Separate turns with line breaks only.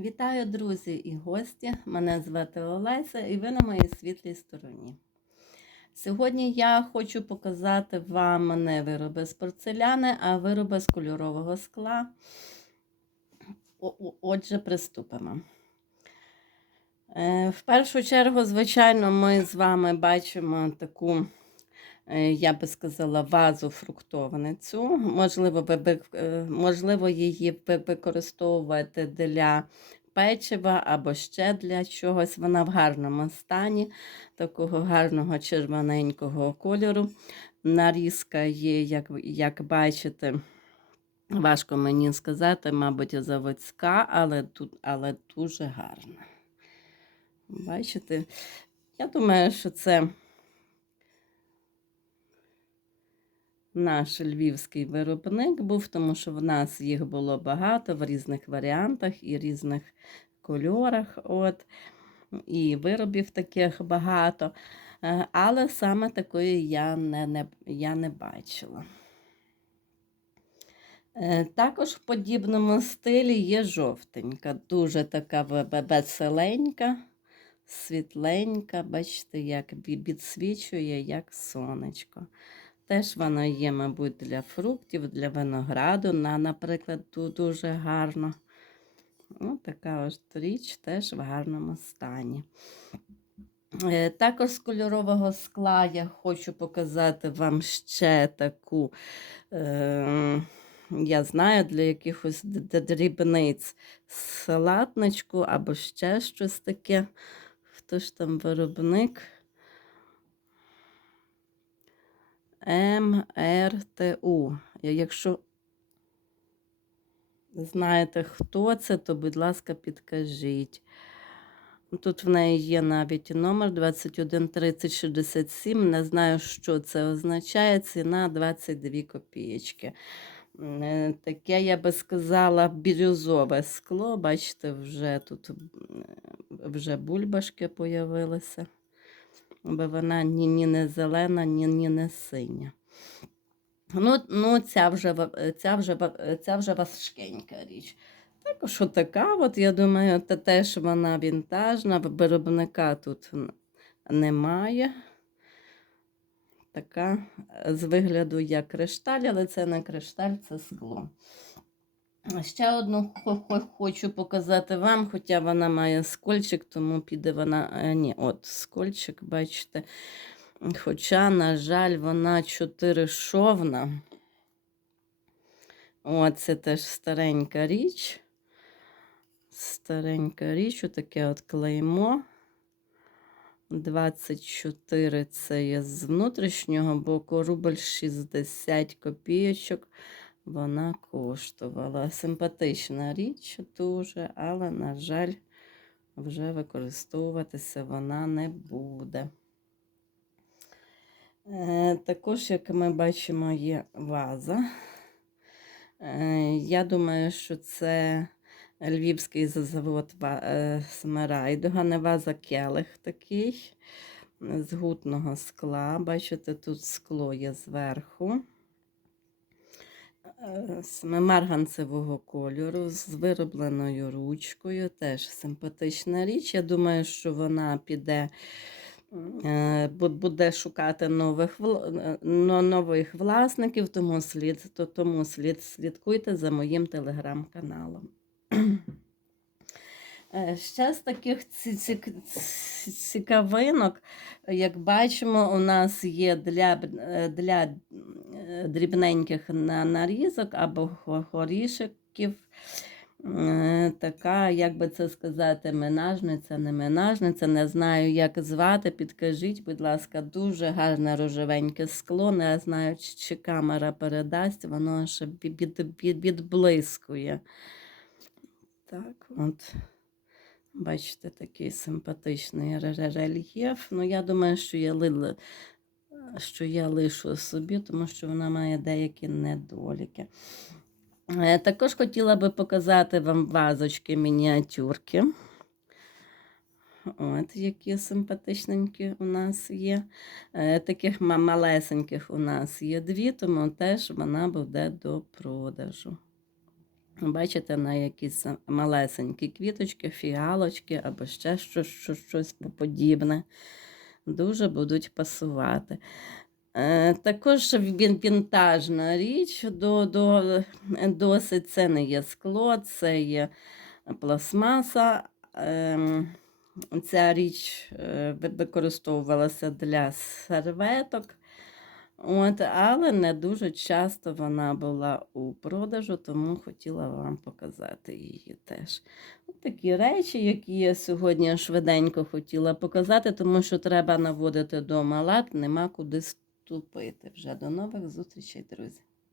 Вітаю, друзі і гості! Мене звати Олеся і ви на моїй світлій стороні. Сьогодні я хочу показати вам не вироби з порцеляни, а вироби з кольорового скла. Отже, приступимо. Е, В першу чергу, звичайно, ми з вами бачимо таку, я би сказала, вазу фруктовницю. Можливо, ви, е, можливо, її ви використовувати для печива або ще для чогось. Вона в гарному стані, такого гарного червоненького кольору. Нарізка є, як, як бачите, важко мені сказати, мабуть, заводська, але, тут, але дуже гарна. Бачите? Я думаю, що це наш львівський виробник був, тому що в нас їх було багато в різних варіантах і різних кольорах. От. І виробів таких багато. Е, Але саме такої я не, не, я не бачила. Е, Також в подібному стилі є жовтенька, дуже така ве- ве- веселенька, світленька, бачите, як підсвічує, як сонечко. Теж вона є, мабуть, для фруктів, для винограду, на, наприклад, ду- дуже гарно. Ось така ось річ теж в гарному стані. Е, Також з кольорового скла я хочу показати вам ще таку, е, я знаю, для якихось дрібниць салатничку або ще щось таке. Хто ж там виробник? МРТУ. Якщо знаєте, хто це, то, будь ласка, підкажіть. Тут в неї є навіть номер 213067. Не знаю, що це означає. Ціна 22 копієчки. Е, Таке, я би сказала, бірюзове скло. Бачите, вже тут вже бульбашки появилися. Бо вона ні, ні не зелена, ні, ні не синя. Ну, ну ця, вже, ця, вже, ця вже важкенька річ. Також отака, от, я думаю, та теж вона вінтажна, виробника тут немає. Така е, з вигляду як кришталь, але це не кришталь, це скло. Ще одну хо- хо- хочу показати вам, хоча вона має скольчик, тому піде вона. е, Ні, от скольчик, бачите. Хоча, на жаль, вона чотиришовна. О, це теж старенька річ. Старенька річ, отаке от клеймо. 24 це є з внутрішнього боку, рубль 60 копійочок. Вона коштувала. Симпатична річ дуже, але, на жаль, вже використовуватися вона не буде. Е, Також, як ми бачимо, є ваза. Е, Я думаю, що це львівський завод е, Смарайдуга, не ваза келих такий з гутного скла. Бачите, тут скло є зверху. Е, Марганцевого кольору з виробленою ручкою. Теж симпатична річ. Я думаю, що вона піде. е, Буде шукати нових, е, нових власників, тому слід, то, тому слід слідкуйте за моїм телеграм-каналом. Е, Ще з таких ці- ці- ці- цікавинок, як бачимо, у нас є для, е, для е, дрібненьких нарізок або е, Така, як би це сказати, менажниця, не менажниця, не знаю, як звати. Підкажіть, будь ласка, дуже гарне рожевеньке скло. Не знаю, чи- камера передасть, воно ще від, від, від, відблискує. Так, от. Бачите, такий симпатичний ре- ре- рельєф. Ну, я думаю, що я, ли- що я лишу собі, тому що вона має деякі недоліки. Е, Також хотіла би показати вам вазочки мініатюрки. От які симпатичненькі у нас є. Е, Таких малесеньких у нас є дві, тому теж вона буде до продажу. Бачите, на якісь малесенькі квіточки, фіалочки або ще щось, щось, щось подібне. Дуже будуть пасувати. Е, Також він- вінтажна річ до, до, досить. Це не є скло, це є пластмаса. Ем, Ця річ е, використовувалася для серветок. От, але не дуже часто вона була у продажу, тому хотіла вам показати її теж. От такі речі, які я сьогодні швиденько хотіла показати, тому що треба наводити дома лад, нема куди ступити. Вже до нових зустрічей, друзі.